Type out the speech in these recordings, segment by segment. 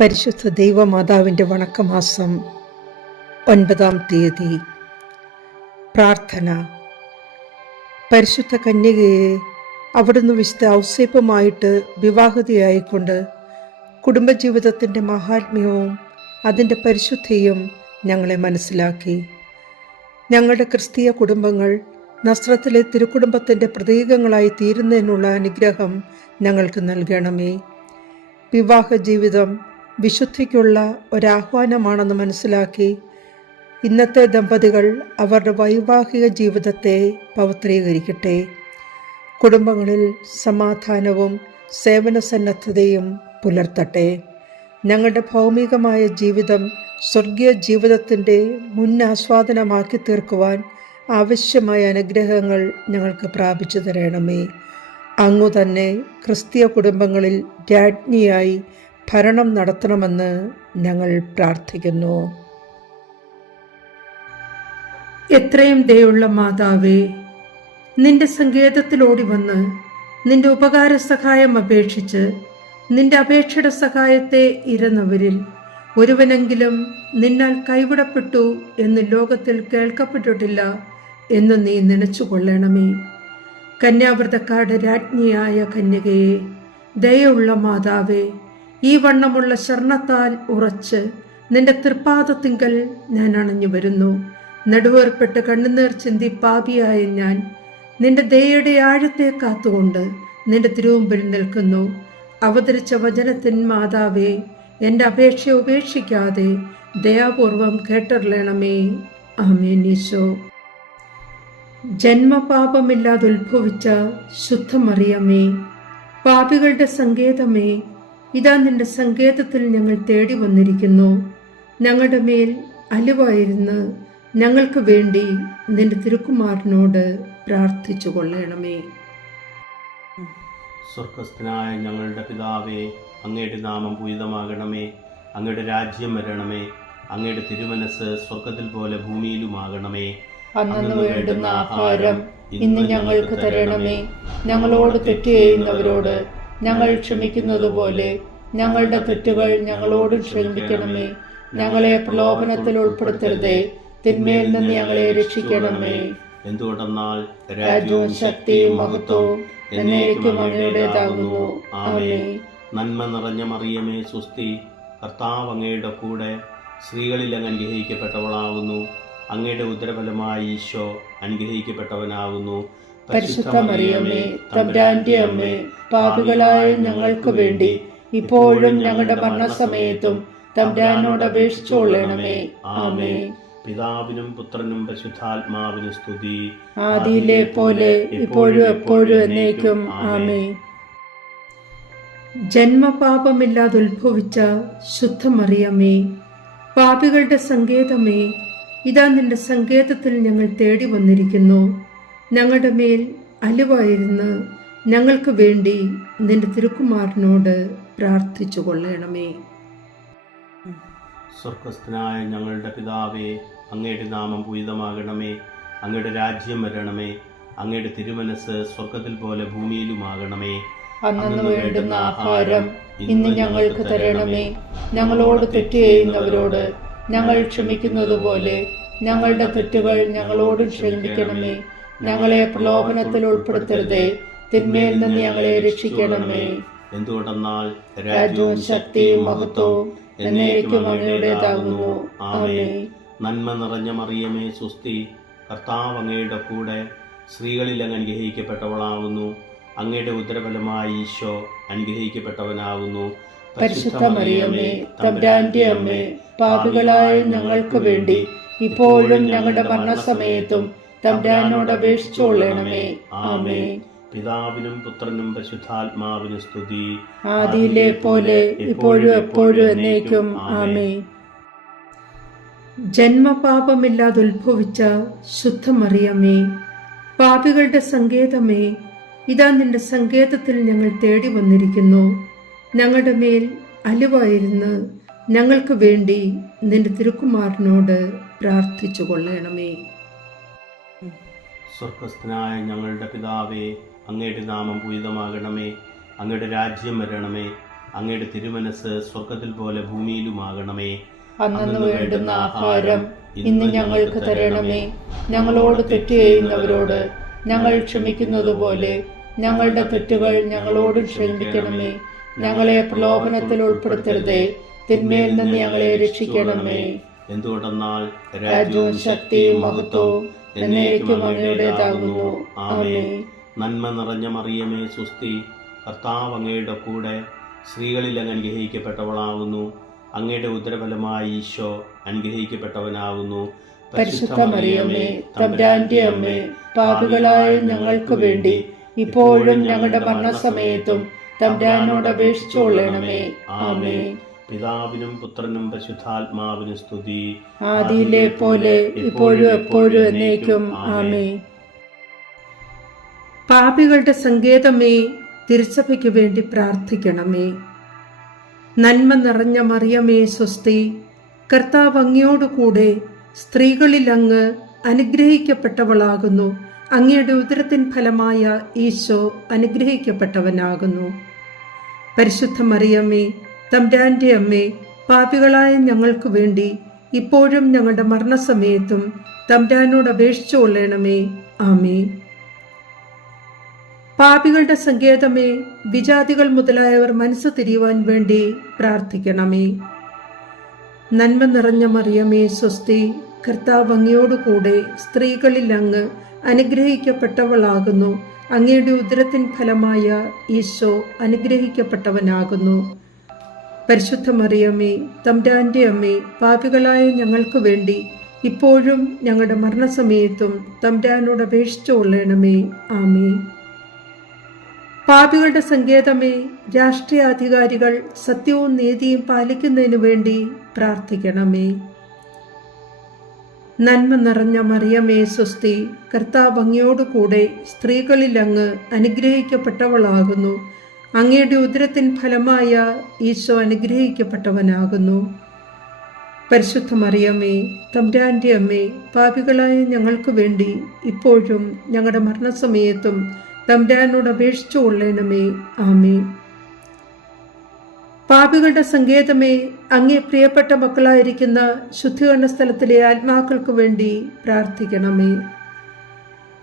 പരിശുദ്ധ ദൈവമാതാവിന്റെ വണക്കമാസം ഒൻപതാം തീയതി. പ്രാർത്ഥന. പരിശുദ്ധ കന്യകയെ അവിടുന്ന് വിശുദ്ധ ഔസേപ്പുമായിട്ട് വിവാഹതയായിക്കൊണ്ട് കുടുംബജീവിതത്തിന്റെ മഹാത്മ്യവും അതിന്റെ പരിശുദ്ധിയും ഞങ്ങളെ മനസ്സിലാക്കി. ഞങ്ങളുടെ ക്രിസ്തീയ കുടുംബങ്ങൾ നസ്രത്തിലെ തിരുക്കുടുംബത്തിന്റെ പ്രതീകങ്ങളായി തീരുന്നതിനുള്ള അനുഗ്രഹം ഞങ്ങൾക്ക് നൽകണമേ. വിവാഹ ജീവിതം വിശുദ്ധിക്കുള്ള ഒരാഹ്വാനമാണെന്ന് മനസ്സിലാക്കി ഇന്നത്തെ ദമ്പതികൾ അവരുടെ വൈവാഹിക ജീവിതത്തെ പവിത്രീകരിക്കട്ടെ. കുടുംബങ്ങളിൽ സമാധാനവും സേവന സന്നദ്ധതയും പുലർത്തട്ടെ. ഞങ്ങളുടെ ഭൗമികമായ ജീവിതം സ്വർഗീയ ജീവിതത്തിന്റെ മുൻ ആസ്വാദനമാക്കി തീർക്കുവാൻ ആവശ്യമായ അനുഗ്രഹങ്ങൾ ഞങ്ങൾക്ക് പ്രാപിച്ചു തരണമേ. അങ്ങു തന്നെ ക്രിസ്തീയ കുടുംബങ്ങളിൽ രാജ്ഞിയായി ഭരണം നടത്തണമെന്ന് ഞങ്ങൾ പ്രാർത്ഥിക്കുന്നു. എത്രയും ദയുള്ള മാതാവേ നിന്റെ സങ്കേതത്തിലോടി വന്ന് നിന്റെ ഉപകാര സഹായം അപേക്ഷിച്ച് നിന്റെ അപേക്ഷയുടെ സഹായത്തെ ഇരുന്നവരിൽ ഒരുവനെങ്കിലും നിന്നാൽ കൈവിടപ്പെട്ടു എന്ന് ലോകത്തിൽ കേൾക്കപ്പെട്ടിട്ടില്ല എന്ന് നീ നനച്ചുകൊള്ളണമേ. കന്യാവ്രതക്കാരുടെ രാജ്ഞിയായ കന്യകയെ ദയുള്ള മാതാവേ ഈ വണ്ണമുള്ള ശർണത്താൽ ഉറച്ച് നിന്റെ തൃപ്പാദത്തിങ്കൽ ഞാൻ അണഞ്ഞു വരുന്നു. നടുവേർപ്പെട്ട് കണ്ണുനീർ ചിന്തി പാപിയായ ഞാൻ നിന്റെ ദയയുടെ ആഴത്തെ കാത്തുകൊണ്ട് നിന്റെ തിരുവുമ്പിൽ നിൽക്കുന്നു. അവതരിച്ച വചനത്തിൻ മാതാവേ എന്റെ അപേക്ഷ ഉപേക്ഷിക്കാതെ ദയാപൂർവം കേട്ടറിയണമേ. ആമേനീശോ ജന്മപാപമില്ലാതെ ഉത്ഭവിച്ച ശുദ്ധമറിയമേ പാപികളുടെ സങ്കേതമേ ഇതാ നിന്റെ സങ്കേതത്തിൽ ഞങ്ങൾ തേടി വന്നിരിക്കുന്നു. ഞങ്ങളുടെ മേൽ അലുവായിരുന്ന് ഞങ്ങൾക്ക് വേണ്ടി നിന്റെ തിരുക്കുമാരനോട് പ്രാർത്ഥിച്ചു കൊള്ളണമേ. സ്വർഗസ്ഥനായ ഞങ്ങളുടെ പിതാവേ അങ്ങയുടെ നാമം പൂരിതമാകണമേ. അങ്ങയുടെ രാജ്യം വരണമേ. അങ്ങയുടെ തിരുമനസ് സ്വർഗത്തിൽ പോലെ ഭൂമിയിലുമാകണമേ. അന്നു വേണ്ടുന്ന ആഹാരം ഇന്ന് ഞങ്ങൾക്ക് തരണമേ. ഞങ്ങളോട് തെറ്റ് ചെയ്യുന്നവരോട് ഞങ്ങൾ ക്ഷമിക്കുന്നത് പോലെ ഞങ്ങളുടെ തെറ്റുകൾ ഞങ്ങളോട് ക്ഷമിക്കണമേ. ഞങ്ങളെ പ്രലോഭനത്തിൽ ഉൾപ്പെടുത്തരുതേ. തിന്മയിൽ നിന്ന് ഞങ്ങളെ രക്ഷിക്കണമേ. എന്തുകൊണ്ടെന്നാൽ രാജ്യവും ശക്തിയും മഹത്വവും എന്നേക്കും അങ്ങയുടേതാകുന്നു. ആമേ നന്മ നിറഞ്ഞ മറിയമേ സുസ്തി കർത്താവ് അങ്ങയുടെ കൂടെ സ്ത്രീകളിൽ അങ്ങ് അനുഗ്രഹിക്കപ്പെട്ടവളാകുന്നു. അങ്ങയുടെ ഉദരഫലമായി ഈശോ അനുഗ്രഹിക്കപ്പെട്ടവനാകുന്നു. പരിശുദ്ധ മറിയമ്മേ തമ്പുരാന്റെ അമ്മേ പാപികളായ ഞങ്ങൾക്ക് വേണ്ടി ഇപ്പോഴും ഞങ്ങളുടെ മരണസമയത്തും തമ്പുരാനോട് അപേക്ഷിച്ചോളണമേ ആമേ പിതാവിനും പുത്രനും പരിശുദ്ധാത്മാവിനും സ്തുതി. ആദിയിലെ പോലെ ഇപ്പോഴും എപ്പോഴും എന്നേക്കും. ആമേ ജന്മപാപമില്ലാതെ ഉത്ഭവിച്ച ശുദ്ധമറിയമേ പാപികളുടെ സങ്കേതമേ ഇതാ നിന്റെ സങ്കേതത്തിൽ ഞങ്ങൾ തേടി വന്നിരിക്കുന്നു. ഞങ്ങളുടെ മേൽ അലുവായിരുന്ന് ഞങ്ങൾക്ക് വേണ്ടി നിന്റെ തിരുക്കുമാരനോട് പ്രാർത്ഥിച്ചു കൊള്ളണമേ. സ്വർഗസ്ഥനായ ഞങ്ങളുടെ പിതാവേ അങ്ങയുടെ നാമം പൂരിതമാകണമേ. അങ്ങയുടെ രാജ്യം വരണമേ. അങ്ങയുടെ തിരുമനസ് സ്വർഗത്തിൽ പോലെ ഭൂമിയിലുമാകണമേ. അന്നു വേണ്ടുന്ന ആഹാരം ഇന്ന് ഞങ്ങൾക്ക് തരണമേ. ഞങ്ങളോട് തെറ്റ് ചെയ്യുന്നവരോട് ഞങ്ങൾ ക്ഷമിക്കുന്നത് പോലെ ഞങ്ങളുടെ തെറ്റുകൾ ഞങ്ങളോടും ക്ഷമിക്കണമേ. ഞങ്ങളെ പ്രലോഭനത്തിൽ ഉൾപ്പെടുത്തരുതേ തിന്മയിൽ നിന്ന് ഞങ്ങളെ രക്ഷിക്കണമേ. എന്തുകൊണ്ടെന്നാൽ രാജ്യവും ശക്തിയും മഹത്വവും എന്നേക്കും അങ്ങയുടേതാകുന്നു. ആമേ നന്മ നിറഞ്ഞ മറിയമേ സുസ്തി കർത്താവ് അങ്ങയുടെ കൂടെ സ്ത്രീകളിൽ അങ്ങ് അനുഗ്രഹിക്കപ്പെട്ടവളാകുന്നു. അങ്ങയുടെ ഉദരഫലമായി ഈശോ അനുഗ്രഹിക്കപ്പെട്ടവനാകുന്നു. പരിശുദ്ധ മറിയമ്മേ തമ്പുരാന്റെ അമ്മേ പാപികളായ ഞങ്ങൾക്ക് വേണ്ടി ഇപ്പോഴും ഞങ്ങളുടെ മരണസമയത്തും തമ്പുരാനോട് അപേക്ഷിച്ചോളണമേ ആമേ പിതാവിനും പുത്രനും പരിശുദ്ധാത്മാവിനും സ്തുതി. ആദിയിലെ പോലെ ഇപ്പോഴും എപ്പോഴും എന്നേക്കും ആമേ ജന്മപാപമില്ലാതെ ഉത്ഭവിച്ച ശുദ്ധമറിയമേ പാപികളുടെ സങ്കേതമേ ഇതാ നിന്റെ സങ്കേതത്തിൽ ഞങ്ങൾ തേടി വന്നിരിക്കുന്നു. ഞങ്ങളുടെ മേൽ അലുവായിരുന്ന് ഞങ്ങൾക്ക് വേണ്ടി നിന്റെ തിരുക്കുമാരനോട് പ്രാർത്ഥിച്ചു കൊള്ളണമേ സ്വർഗസ്ഥനായ ഞങ്ങളുടെ പിതാവേ അങ്ങയുടെ നാമം പൂരിതമാകണമേ. അങ്ങയുടെ രാജ്യം വരണമേ. അങ്ങയുടെ തിരുമനസ് സ്വർഗത്തിൽ പോലെ ഭൂമിയിലുമാകണമേ. അന്നു വേണ്ടുന്ന ആഹാരം ഇന്ന് ഞങ്ങൾക്ക് തരണമേ. ഞങ്ങളോട് തെറ്റ് ചെയ്യുന്നവരോട് ഞങ്ങൾ ക്ഷമിക്കുന്നത് പോലെ ഞങ്ങളുടെ തെറ്റുകൾ ഞങ്ങളോട് ക്ഷമിക്കണമേ. ഞങ്ങളെ പ്രലോഭനത്തിൽ ഉൾപ്പെടുത്തരുതേ. തിന്മയിൽ നിന്ന് ഞങ്ങളെ രക്ഷിക്കണമേ. എന്തുകൊണ്ടെന്നാൽ രാജ്യവും ശക്തിയും മഹത്വവും എന്നേക്കും അങ്ങയുടേതാകുന്നു. ആമേ നന്മ നിറഞ്ഞ മറിയമേ സുസ്തി കർത്താവ് അങ്ങയുടെ കൂടെ സ്ത്രീകളിൽ അങ്ങ് അനുഗ്രഹിക്കപ്പെട്ടവളാകുന്നു. അങ്ങയുടെ ഉദരഫലമായി ഈശോ അനുഗ്രഹിക്കപ്പെട്ടവനാകുന്നു. പരിശുദ്ധ മറിയമ്മേ തമ്പുരാന്റെ അമ്മേ പാപികളായ ഞങ്ങൾക്ക് വേണ്ടി ഇപ്പോഴും ഞങ്ങളുടെ മരണസമയത്തും തമ്പുരാനോട് അപേക്ഷിച്ചോളണമേ ആമേ പിതാവിനും പുത്രനും പരിശുദ്ധാത്മാവിനും സ്തുതി. ആദിയിലെ പോലെ ഇപ്പോഴും എപ്പോഴും എന്നേക്കും ആമേ പാപികളുടെ സങ്കേതമേ തിരുസഭയ്ക്ക് വേണ്ടി പ്രാർത്ഥിക്കണമേ. നന്മ നിറഞ്ഞ മറിയമേ സ്വസ്തി കർത്താവ് അങ്ങയോടുകൂടെ സ്ത്രീകളിൽ അങ്ങ് അനുഗ്രഹിക്കപ്പെട്ടവളാകുന്നു. അങ്ങയുടെ ഉദരത്തിൻ ഫലമായ ഈശോ അനുഗ്രഹിക്കപ്പെട്ടവനാകുന്നു. പരിശുദ്ധ മറിയമ്മേ തമ്പുരാന്റെ അമ്മേ പാപികളായ ഞങ്ങൾക്ക് വേണ്ടി ഇപ്പോഴും ഞങ്ങളുടെ മരണസമയത്തും തമ്പുരാനോട് അപേക്ഷിച്ചു കൊള്ളണമേ. ആമേ പാപികളുടെ സങ്കേതമേ വിജാതികൾ മുതലായവർ മനസ്സ് തിരിയുവാൻ വേണ്ടി പ്രാർത്ഥിക്കണമേ. നന്മ നിറഞ്ഞ മറിയമേ സ്വസ്തി കർത്താവ് അങ്ങയോടുകൂടെ സ്ത്രീകളിൽ അങ്ങ് അനുഗ്രഹിക്കപ്പെട്ടവളാകുന്നു. അങ്ങയുടെ ഉദരത്തിൻ ഫലമായ ഈശോ അനുഗ്രഹിക്കപ്പെട്ടവനാകുന്നു. പരിശുദ്ധ മറിയമ്മേ തമ്പ്രാന്റെ അമ്മേ പാപികളായ ഞങ്ങൾക്ക് വേണ്ടി ഇപ്പോഴും ഞങ്ങളുടെ മരണസമയത്തും തമ്പ്രാനോട് അപേക്ഷിച്ചു കൊള്ളണമേ. ആമേ പാപികളുടെ സങ്കേതമേ രാഷ്ട്രീയാധികാരികൾ സത്യവും നീതിയും പാലിക്കുന്നതിനു വേണ്ടി പ്രാർത്ഥിക്കണമേ. നന്മ നിറഞ്ഞ മറിയമേ സ്വസ്തി കർത്താവ് അങ്ങയോടുകൂടെ സ്ത്രീകളിൽ അങ്ങ് അനുഗ്രഹിക്കപ്പെട്ടവളാകുന്നു. അങ്ങയുടെ ഉദരത്തിൻ ഫലമായ ഈശോ അനുഗ്രഹിക്കപ്പെട്ടവനാകുന്നു. പരിശുദ്ധ മറിയമ്മേ തമ്പുരാന്റെ അമ്മേ പാപികളായ ഞങ്ങൾക്ക് വേണ്ടി ഇപ്പോഴും ഞങ്ങളുടെ മരണസമയത്തും തമ്പുരാനോട് അപേക്ഷിച്ചു കൊള്ളേണമേ. ആമേ പാപികളുടെ സങ്കേതമേ അങ്ങേ പ്രിയപ്പെട്ട മക്കളായിരിക്കുന്ന ശുദ്ധീകരണ സ്ഥലത്തിലെ ആത്മാക്കൾക്ക് വേണ്ടി പ്രാർത്ഥിക്കണമേ.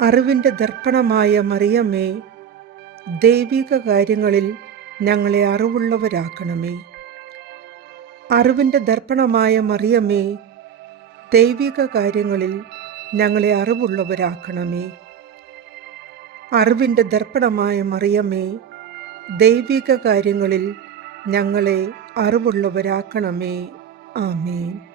അറിവിന്റെ ദർപ്പണമായ മറിയമ്മേ ദൈവിക കാര്യങ്ങളിൽ ഞങ്ങളെ അറിവുള്ളവരാക്കണമേ. അറിവിന്റെ ദർപ്പണമായ മറിയമ്മേ ദൈവിക കാര്യങ്ങളിൽ ഞങ്ങളെ അറിവുള്ളവരാക്കണമേ. അറിവിന്റെ ദർപ്പണമായ മറിയമ്മേ ദൈവിക കാര്യങ്ങളിൽ ഞങ്ങളെ അറിവുള്ളവരാക്കണമേ. ആമേൻ.